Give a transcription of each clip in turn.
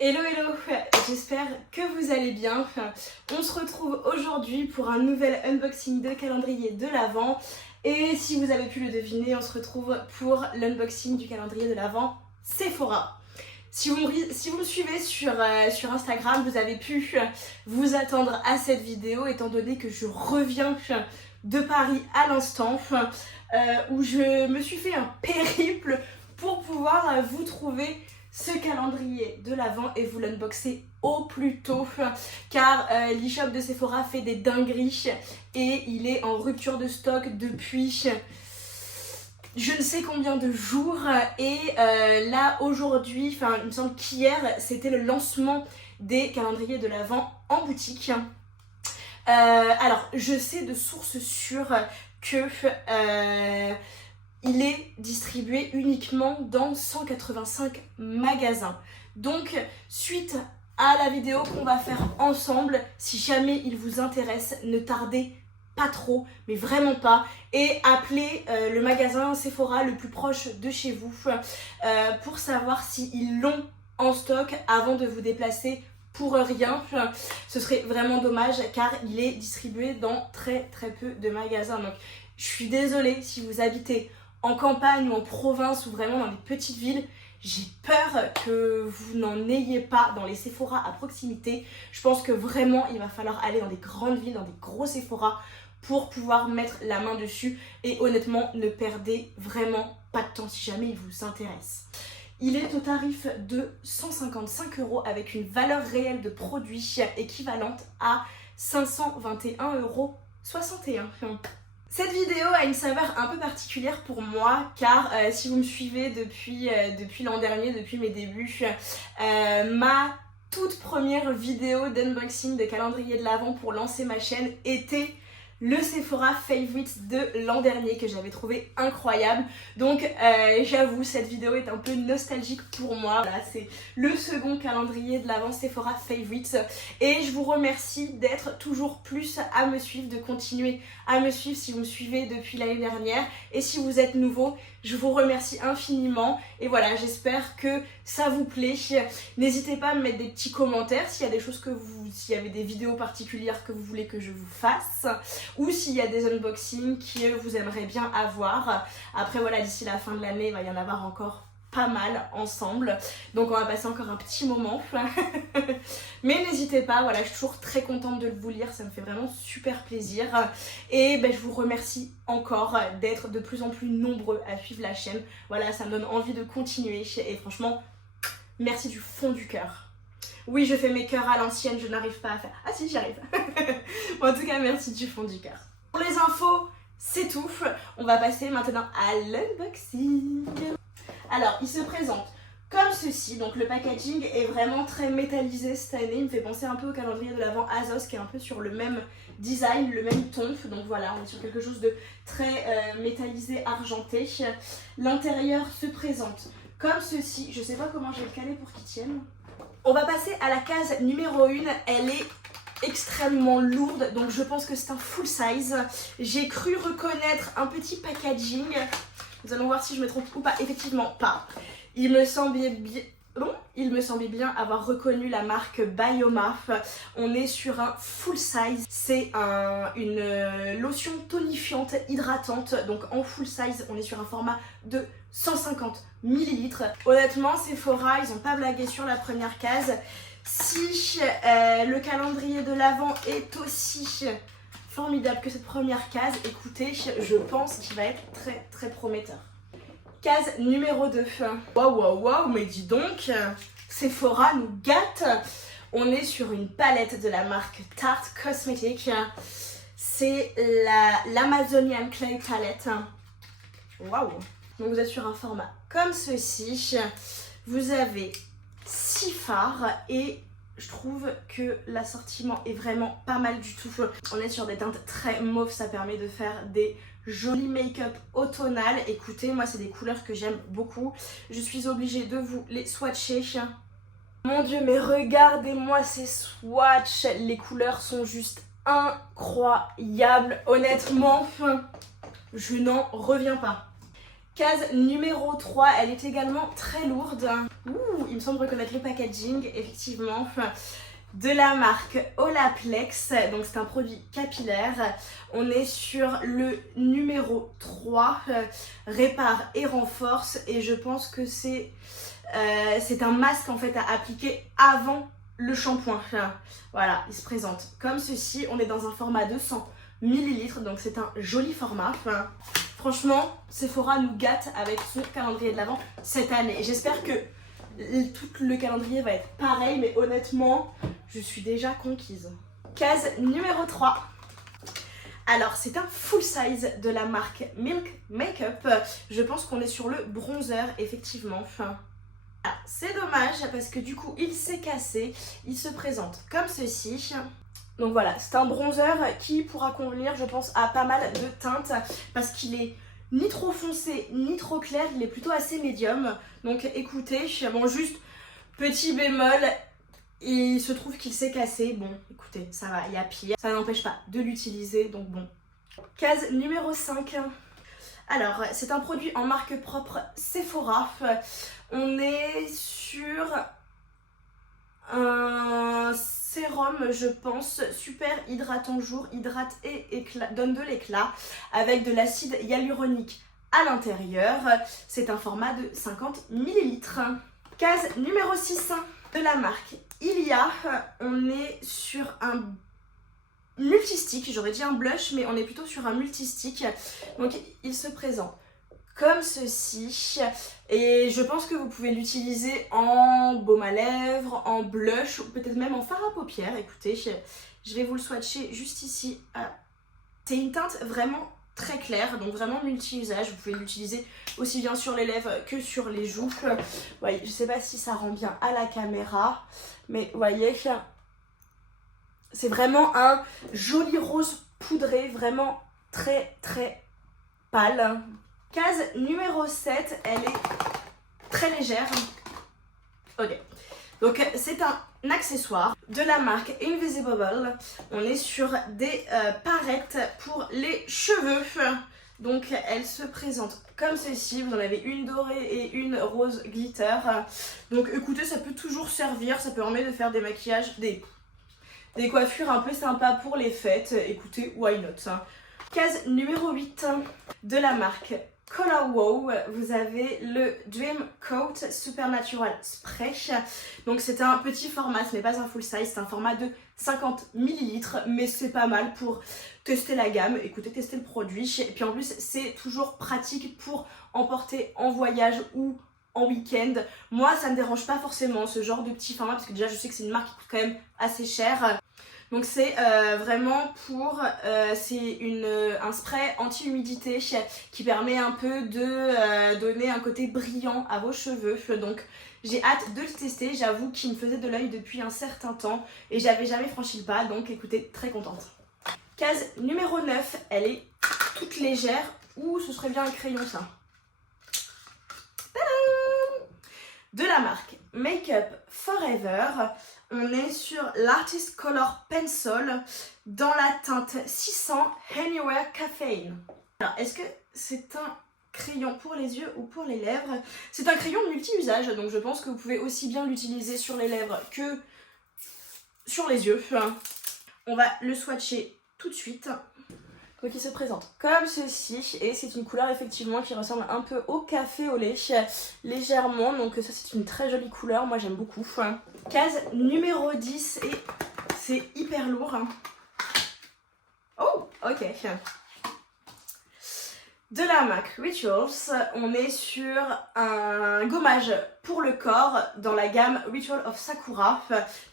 Hello hello, j'espère que vous allez bien. On se retrouve aujourd'hui pour un nouvel unboxing de calendrier de l'Avent. Et si vous avez pu le deviner, on se retrouve pour l'unboxing du calendrier de l'Avent Sephora. Si vous me suivez sur Instagram, vous avez pu vous attendre à cette vidéo étant donné que je reviens de Paris à l'instant où je me suis fait un périple pour pouvoir vous trouver ce calendrier de l'Avent et vous l'unboxer au plus tôt car l'e-shop de Sephora fait des dingueries et il est en rupture de stock depuis je ne sais combien de jours et là aujourd'hui, il me semble qu'hier c'était le lancement des calendriers de l'Avent en boutique. Alors je sais de sources sûres que il est distribué uniquement dans 185 magasins. Donc, suite à la vidéo qu'on va faire ensemble, si jamais il vous intéresse, ne tardez pas trop, mais vraiment pas, et appelez le magasin Sephora le plus proche de chez vous pour savoir s'ils l'ont en stock avant de vous déplacer pour rien. Ce serait vraiment dommage car il est distribué dans très peu de magasins. Donc, je suis désolée si vous habitez en campagne ou en province ou vraiment dans les petites villes, j'ai peur que vous n'en ayez pas dans les Sephora à proximité. Je pense que vraiment il va falloir aller dans des grandes villes, dans des gros Sephora pour pouvoir mettre la main dessus et honnêtement ne perdez vraiment pas de temps si jamais il vous intéresse. Il est au tarif de 155 € avec une valeur réelle de produit équivalente à 521,61 €. Cette vidéo a une saveur un peu particulière pour moi car si vous me suivez depuis l'an dernier, depuis mes débuts, ma toute première vidéo d'unboxing de calendrier de l'Avent pour lancer ma chaîne était le Sephora Favorites de l'an dernier que j'avais trouvé incroyable. Donc j'avoue, cette vidéo est un peu nostalgique pour moi. Voilà, c'est le second calendrier de l'Avent Sephora Favorites et je vous remercie d'être toujours plus à me suivre, de continuer à me suivre si vous me suivez depuis l'année dernière et si vous êtes nouveau, je vous remercie infiniment et voilà, j'espère que ça vous plaît. N'hésitez pas à me mettre des petits commentaires s'il y a des choses s'il y avait des vidéos particulières que vous voulez que je vous fasse ou s'il y a des unboxings que vous aimeriez bien avoir. Après voilà, d'ici la fin de l'année, il va y en avoir encore pas mal ensemble. Donc on va passer encore un petit moment. Mais n'hésitez pas, voilà, je suis toujours très contente de vous lire, ça me fait vraiment super plaisir. Et je vous remercie encore d'être de plus en plus nombreux à suivre la chaîne. Voilà, ça me donne envie de continuer et franchement, merci du fond du cœur. Oui, je fais mes cœurs à l'ancienne, je n'arrive pas à faire... Ah si, j'y arrive. En tout cas, merci du fond du cœur. Pour les infos, c'est tout. On va passer maintenant à l'unboxing. Alors, il se présente comme ceci. Donc, le packaging est vraiment très métallisé cette année. Il me fait penser un peu au calendrier de l'Avent Azos qui est un peu sur le même design, le même ton. Donc voilà, on est sur quelque chose de très métallisé, argenté. L'intérieur se présente comme ceci. Je sais pas comment je vais le caler pour qu'il tienne. On va passer à la case numéro 1. Elle est extrêmement lourde, donc je pense que c'est un full size. J'ai cru reconnaître un petit packaging. Nous allons voir si je me trompe ou pas. Effectivement pas. Il me semblait bien avoir reconnu la marque Bioma. On est sur un full size. C'est une lotion tonifiante hydratante. Donc en full size, on est sur un format de 150 ml. Honnêtement, Sephora, ils n'ont pas blagué sur la première case. Si le calendrier de l'Avent est aussi formidable que cette première case, écoutez, je pense qu'il va être très prometteur. Case numéro 2. Waouh, mais dis donc, Sephora nous gâte. On est sur une palette de la marque Tarte Cosmetics. C'est l'Amazonian Clay Palette. Waouh. Donc vous êtes sur un format comme ceci. Vous avez 6 fards et je trouve que l'assortiment est vraiment pas mal du tout. On est sur des teintes très mauves, ça permet de faire des jolis make-up automnales. Écoutez, moi c'est des couleurs que j'aime beaucoup. Je suis obligée de vous les swatcher. Mon dieu, mais regardez-moi ces swatchs. Les couleurs sont juste incroyables. Honnêtement, je n'en reviens pas. Case numéro 3, elle est également très lourde. Ouh, il me semble reconnaître le packaging, effectivement. De la marque Olaplex, donc c'est un produit capillaire. On est sur le numéro 3, répare et renforce, et je pense que c'est un masque en fait à appliquer avant le shampoing. Voilà, il se présente comme ceci. On est dans un format de 100 ml, donc c'est un joli format. Franchement, Sephora nous gâte avec son calendrier de l'Avent cette année. J'espère que tout le calendrier va être pareil, mais honnêtement, je suis déjà conquise. Case numéro 3. Alors, c'est un full size de la marque Milk Makeup. Je pense qu'on est sur le bronzer, effectivement. Ah, c'est dommage parce que du coup, il s'est cassé. Il se présente comme ceci. Donc voilà, c'est un bronzer qui pourra convenir, je pense, à pas mal de teintes parce qu'il est ni trop foncé ni trop clair, il est plutôt assez médium. Donc écoutez, bon, juste petit bémol, il se trouve qu'il s'est cassé. Bon, écoutez, ça va, il y a pire. Ça n'empêche pas de l'utiliser, donc bon. Case numéro 5. Alors, c'est un produit en marque propre Sephora. On est sur un sérum, je pense, super hydratant jour, hydrate et donne de l'éclat avec de l'acide hyaluronique à l'intérieur. C'est un format de 50 ml. Case numéro 6 de la marque Ilia. On est sur un multistick, j'aurais dit un blush, mais on est plutôt sur un multistick. Donc il se présente comme ceci, et je pense que vous pouvez l'utiliser en baume à lèvres, en blush, ou peut-être même en fard à paupières. Écoutez, je vais vous le swatcher juste ici. C'est une teinte vraiment très claire, donc vraiment multi-usage. Vous pouvez l'utiliser aussi bien sur les lèvres que sur les joues. Ouais, je sais pas si ça rend bien à la caméra, mais vous voyez, c'est vraiment un joli rose poudré, vraiment très très pâle. Case numéro 7, elle est très légère. Ok, donc c'est un accessoire de la marque Invisible. On est sur des parettes pour les cheveux. Donc elle se présente comme ceci. Vous en avez une dorée et une rose glitter. Donc écoutez, ça peut toujours servir. Ça permet de faire des maquillages, des coiffures un peu sympas pour les fêtes. Écoutez, why not. Case numéro 8 de la marque Color Wow, vous avez le Dream Coat Supernatural Spray. Donc c'est un petit format, ce n'est pas un full size, c'est un format de 50 ml, mais c'est pas mal pour tester la gamme, écoutez, tester le produit. Et puis en plus, c'est toujours pratique pour emporter en voyage ou en week-end. Moi, ça ne me dérange pas forcément ce genre de petit format, parce que déjà, je sais que c'est une marque qui coûte quand même assez cher. Donc c'est vraiment pour, c'est un spray anti-humidité qui permet un peu de donner un côté brillant à vos cheveux. Donc j'ai hâte de le tester, j'avoue qu'il me faisait de l'œil depuis un certain temps et j'avais jamais franchi le pas, donc écoutez, très contente. Case numéro 9, elle est toute légère. Ouh, ce serait bien un crayon ça. Tadam! De la marque Makeup Forever. On est sur l'Artist Color Pencil dans la teinte 600 Anywhere Caffeine. Alors, est-ce que c'est un crayon pour les yeux ou pour les lèvres? C'est un crayon multi-usage, donc je pense que vous pouvez aussi bien l'utiliser sur les lèvres que sur les yeux. On va le swatcher tout de suite. Donc il se présente comme ceci et c'est une couleur effectivement qui ressemble un peu au café au lait, légèrement, donc ça c'est une très jolie couleur, moi j'aime beaucoup. Case numéro 10 et c'est hyper lourd. Oh, ok. De la marque Rituals, on est sur un gommage pour le corps dans la gamme Ritual of Sakura.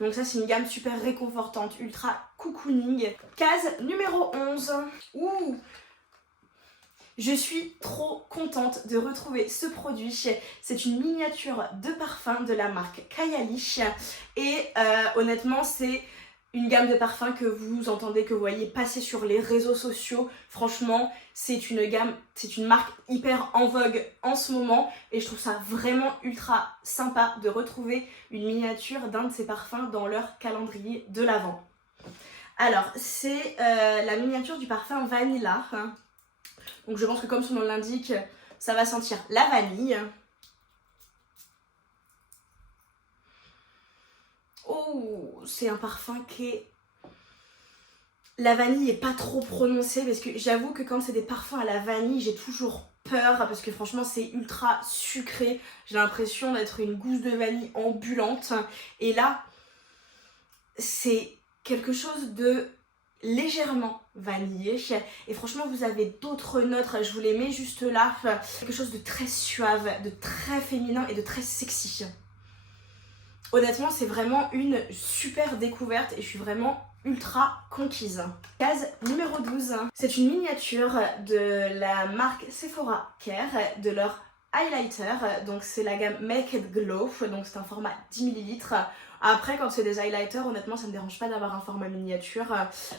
Donc ça c'est une gamme super réconfortante, ultra cocooning. Case numéro 11. Ouh, je suis trop contente de retrouver ce produit. C'est une miniature de parfum de la marque Kayali. Et honnêtement c'est une gamme de parfums que vous entendez, que vous voyez passer sur les réseaux sociaux. Franchement, c'est une gamme, c'est une marque hyper en vogue en ce moment. Et je trouve ça vraiment ultra sympa de retrouver une miniature d'un de ces parfums dans leur calendrier de l'Avent. Alors, c'est la miniature du parfum Vanilla. Donc je pense que comme son nom l'indique, ça va sentir la vanille. Oh, c'est un parfum qui est... La vanille est pas trop prononcée parce que j'avoue que quand c'est des parfums à la vanille, j'ai toujours peur parce que franchement c'est ultra sucré. J'ai l'impression d'être une gousse de vanille ambulante. Et là, c'est quelque chose de légèrement vanillé. Et franchement, vous avez d'autres notes, je vous les mets juste là. Quelque chose de très suave, de très féminin et de très sexy. Honnêtement, c'est vraiment une super découverte et je suis vraiment ultra conquise. Case numéro 12. C'est une miniature de la marque Sephora Care, de leur highlighter. Donc c'est la gamme Make It Glow, donc c'est un format 10 ml. Après, quand c'est des highlighters, honnêtement, ça ne me dérange pas d'avoir un format miniature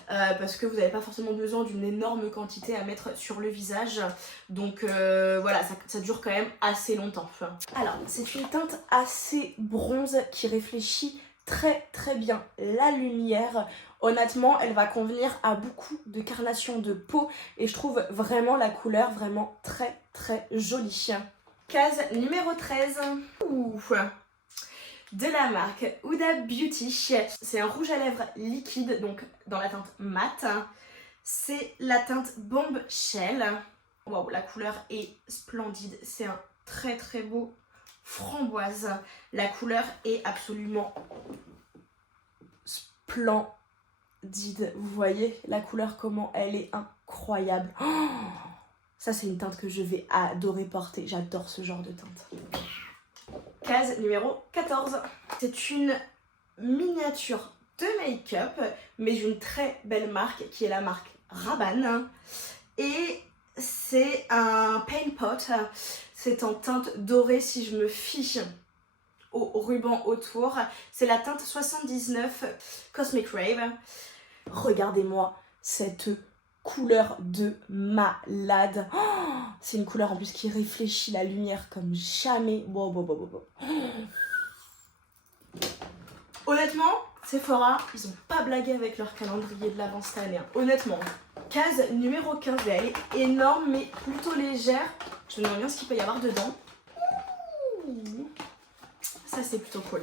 parce que vous n'avez pas forcément besoin d'une énorme quantité à mettre sur le visage. Donc voilà, ça dure quand même assez longtemps. Alors, c'est une teinte assez bronze qui réfléchit très très bien la lumière. Honnêtement, elle va convenir à beaucoup de carnations de peau et je trouve vraiment la couleur vraiment très très jolie. Case numéro 13. Ouf. De la marque Huda Beauty. C'est un rouge à lèvres liquide, donc dans la teinte mat. C'est la teinte Bombshell. Waouh, la couleur est splendide. C'est un très très beau framboise. La couleur est absolument splendide. Vous voyez la couleur, comment elle est incroyable. Oh, ça, c'est une teinte que je vais adorer porter. J'adore ce genre de teinte. Case numéro 14. C'est une miniature de make-up, mais d'une très belle marque qui est la marque Rabanne. Et c'est un paint pot. C'est en teinte dorée si je me fie au ruban autour. C'est la teinte 79 Cosmic Rave. Regardez-moi cette couleur de malade. Oh, c'est une couleur en plus qui réfléchit la lumière comme jamais. Honnêtement, Sephora, ils ont pas blagué avec leur calendrier de l'avant cette année. Honnêtement. Case numéro 15, elle est énorme mais plutôt légère. Je me demande bien ce qu'il peut y avoir dedans. Ça, c'est plutôt cool.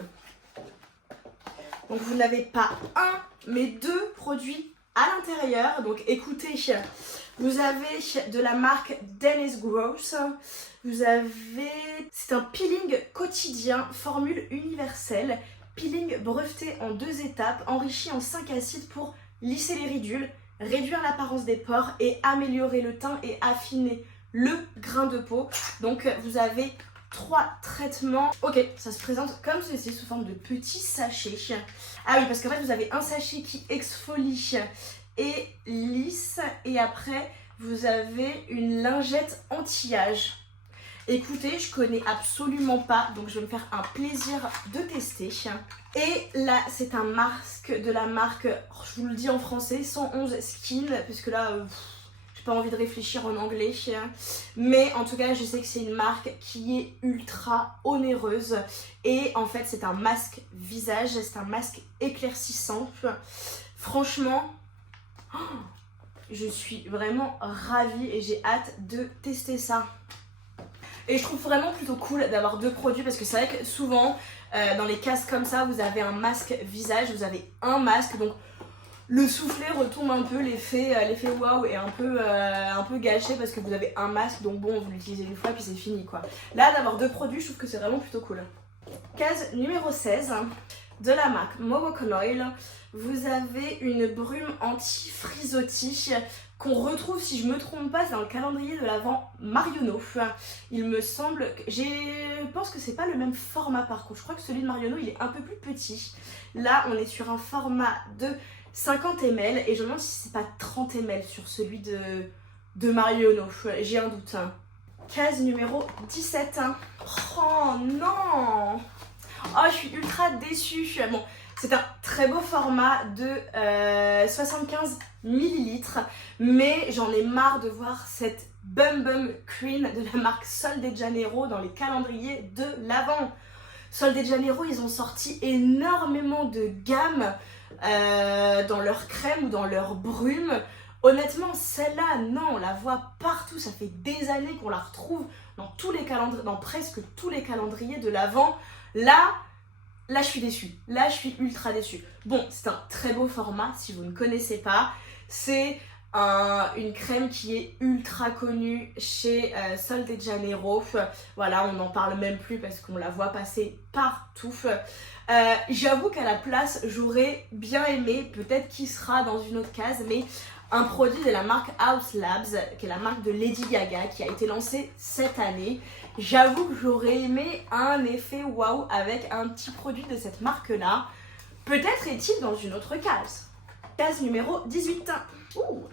Donc vous n'avez pas un mais deux produits à l'intérieur. Donc écoutez, vous avez de la marque Dennis Gross. Vous avez... C'est un peeling quotidien, formule universelle. Peeling breveté en 2 étapes, enrichi en 5 acides pour lisser les ridules, réduire l'apparence des pores et améliorer le teint et affiner le grain de peau. Donc vous avez 3 traitements. Ok, ça se présente comme ceci sous forme de petits sachets. Ah oui, parce qu'en fait vous avez un sachet qui exfolie et lisse et après vous avez une lingette anti-âge. Écoutez, je connais absolument pas, donc je vais me faire un plaisir de tester. Et là, c'est un masque de la marque, je vous le dis en français, 111 Skin, puisque là, j'ai pas envie de réfléchir en anglais. Mais en tout cas, je sais que c'est une marque qui est ultra onéreuse. Et en fait, c'est un masque visage, c'est un masque éclaircissant. Franchement, je suis vraiment ravie et j'ai hâte de tester ça. Et je trouve vraiment plutôt cool d'avoir 2 produits parce que c'est vrai que souvent dans les cases comme ça vous avez un masque visage, vous avez un masque, donc le soufflet retombe un peu, l'effet waouh est un peu gâché parce que vous avez un masque, donc bon, vous l'utilisez une fois puis c'est fini quoi. Là, d'avoir 2 produits, je trouve que c'est vraiment plutôt cool. Case numéro 16, de la marque Moroccan Oil, vous avez une brume anti-frisottis qu'on retrouve, si je me trompe pas, dans le calendrier de l'Avent Marionneau. Il me semble que je pense que c'est pas le même format par contre. Je crois que celui de Marionneau il est un peu plus petit. Là on est sur un format de 50 ml et je me demande si c'est pas 30 ml sur celui de Marionneau. J'ai un doute. Case numéro 17. Oh non! Oh, je suis ultra déçue. Bon, c'est un très beau format de 75 ml, mais j'en ai marre de voir cette Bum Bum Queen de la marque Sol de Janeiro dans les calendriers de l'Avent. Sol de Janeiro, ils ont sorti énormément de gammes dans leur crème ou dans leur brume. Honnêtement, celle-là, non, on la voit partout. Ça fait des années qu'on la retrouve dans tous les calendriers, dans presque tous les calendriers de l'Avent. Là, là je suis déçue, là je suis ultra déçue. Bon, c'est un très beau format si vous ne connaissez pas, c'est une crème qui est ultra connue chez Sol de Janeiro. Voilà, on n'en parle même plus parce qu'on la voit passer partout. J'avoue qu'à la place, j'aurais bien aimé, peut-être qu'il sera dans une autre case, mais un produit de la marque House Labs, qui est la marque de Lady Gaga, qui a été lancée cette année. J'avoue que j'aurais aimé un effet waouh avec un petit produit de cette marque-là. Peut-être est-il dans une autre case. Case numéro 18. Ouh.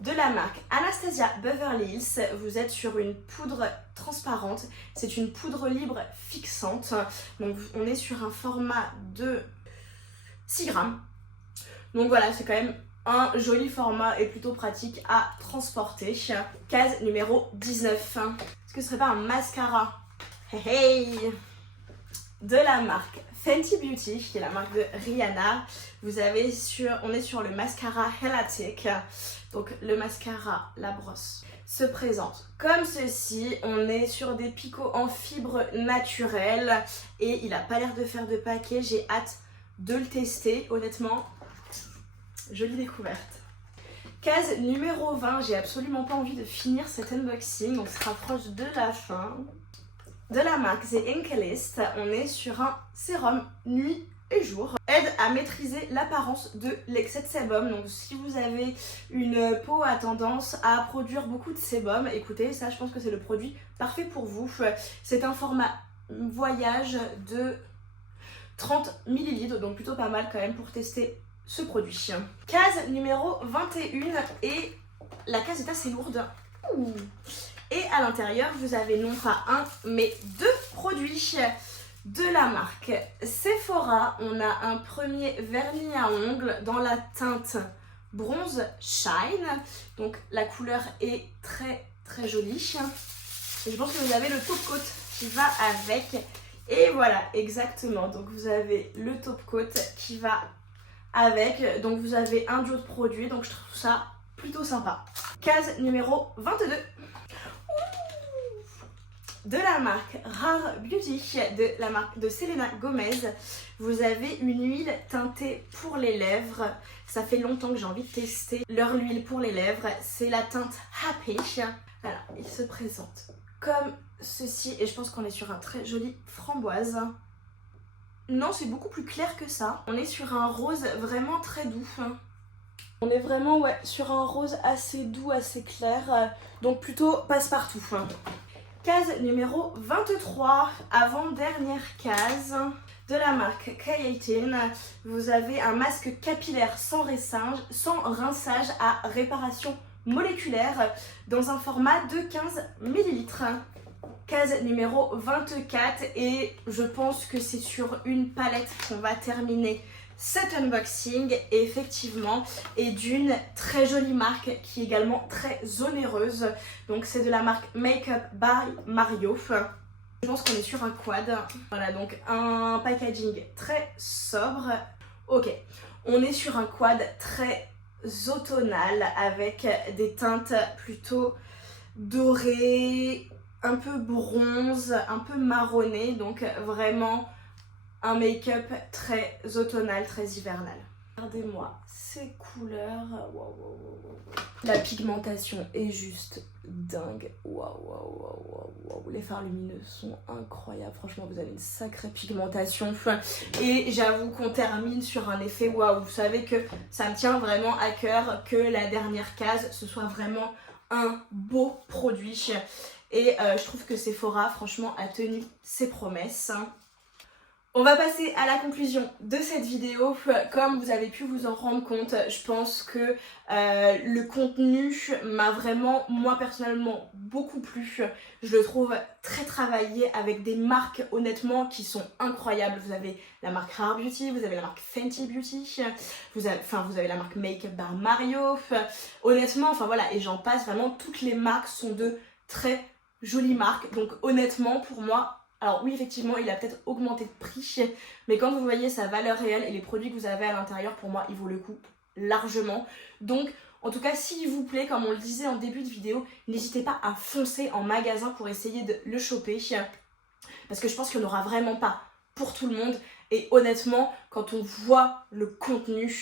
De la marque Anastasia Beverly Hills, vous êtes sur une poudre transparente. C'est une poudre libre fixante. Donc on est sur un format de 6 grammes. Donc voilà, c'est quand même un joli format et plutôt pratique à transporter. Case numéro 19. Est-ce que ce serait pas un mascara? Hey, hey. De la marque Fenty Beauty, qui est la marque de Rihanna. On est sur le mascara Helatic. Donc le mascara, la brosse, se présente comme ceci. On est sur des picots en fibre naturelle et il n'a pas l'air de faire de paquet. J'ai hâte de le tester, honnêtement. Jolie découverte. Case numéro 20, j'ai absolument pas envie de finir cet unboxing, on se rapproche de la fin. De la marque The Inkélist, on est sur un sérum nuit et jour. Aide à maîtriser l'apparence de l'excès de sébum. Donc si vous avez une peau à tendance à produire beaucoup de sébum, écoutez, ça je pense que c'est le produit parfait pour vous. C'est un format voyage de 30 ml, donc plutôt pas mal quand même pour tester ce produit. Case numéro 21 et la case est assez lourde. Ouh. Et à l'intérieur, vous avez non pas un, mais 2 produits de la marque Sephora. On a un premier vernis à ongles dans la teinte Bronze Shine. Donc la couleur est très très jolie. Et je pense que vous avez le top coat qui va avec. Et voilà, exactement. Donc vous avez le top coat qui va avec. Donc vous avez un duo de produits. Donc je trouve ça plutôt sympa. Case numéro 22. De la marque Rare Beauty, de la marque de Selena Gomez, vous avez une huile teintée pour les lèvres. Ça fait longtemps que j'ai envie de tester leur huile pour les lèvres. C'est la teinte Happy. Voilà, il se présente comme ceci et je pense qu'on est sur un très joli framboise. Non, c'est beaucoup plus clair que ça. On est sur un rose vraiment très doux. On est vraiment sur un rose assez doux, assez clair, donc plutôt passe-partout. Case numéro 23, avant-dernière case, de la marque K18. Vous avez un masque capillaire sans rinçage à réparation moléculaire dans un format de 15 ml. Case numéro 24 et je pense que c'est sur une palette qu'on va terminer cet unboxing effectivement et d'une très jolie marque qui est également très onéreuse. Donc c'est de la marque Makeup by Mario. Je pense qu'on est sur un quad. Voilà, donc un packaging très sobre. Ok, on est sur un quad très automnal avec des teintes plutôt dorées, un peu bronze, un peu marronné, donc vraiment un make-up très automnal, très hivernal. Regardez-moi ces couleurs, wow, wow, wow. La pigmentation est juste dingue, wow. Les fards lumineux sont incroyables, franchement vous avez une sacrée pigmentation et j'avoue qu'on termine sur un effet waouh. Vous savez que ça me tient vraiment à cœur que la dernière case ce soit vraiment un beau produit et je trouve que Sephora franchement a tenu ses promesses. On va passer à la conclusion de cette vidéo. Comme vous avez pu vous en rendre compte, je pense que le contenu m'a vraiment, moi personnellement, beaucoup plu. Je le trouve très travaillé avec des marques honnêtement qui sont incroyables. Vous avez la marque Rare Beauty, vous avez la marque Fenty Beauty, vous avez la marque Makeup by Mario. Honnêtement, enfin voilà, et j'en passe, vraiment toutes les marques sont de très jolies marques. Donc honnêtement, pour moi, alors oui, effectivement, il a peut-être augmenté de prix, mais quand vous voyez sa valeur réelle et les produits que vous avez à l'intérieur, pour moi, il vaut le coup largement. Donc, en tout cas, s'il vous plaît, comme on le disait en début de vidéo, n'hésitez pas à foncer en magasin pour essayer de le choper, parce que je pense qu'il n'y en aura vraiment pas pour tout le monde. Et honnêtement, quand on voit le contenu,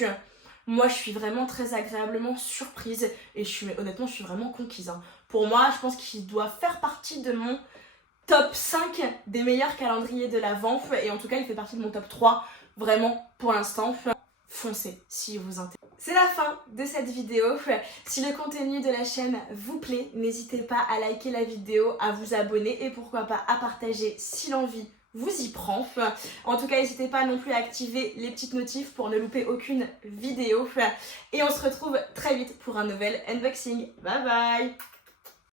moi je suis vraiment très agréablement surprise et honnêtement je suis vraiment conquise. Hein. Pour moi, je pense qu'il doit faire partie de mon top 5 des meilleurs calendriers de l'Avent et en tout cas il fait partie de mon top 3 vraiment pour l'instant. Foncez si vous intéresse. C'est la fin de cette vidéo. Si le contenu de la chaîne vous plaît, n'hésitez pas à liker la vidéo, à vous abonner et pourquoi pas à partager si l'envie vous y prend. En tout cas, n'hésitez pas non plus à activer les petites notifs pour ne louper aucune vidéo. Et on se retrouve très vite pour un nouvel unboxing. Bye bye!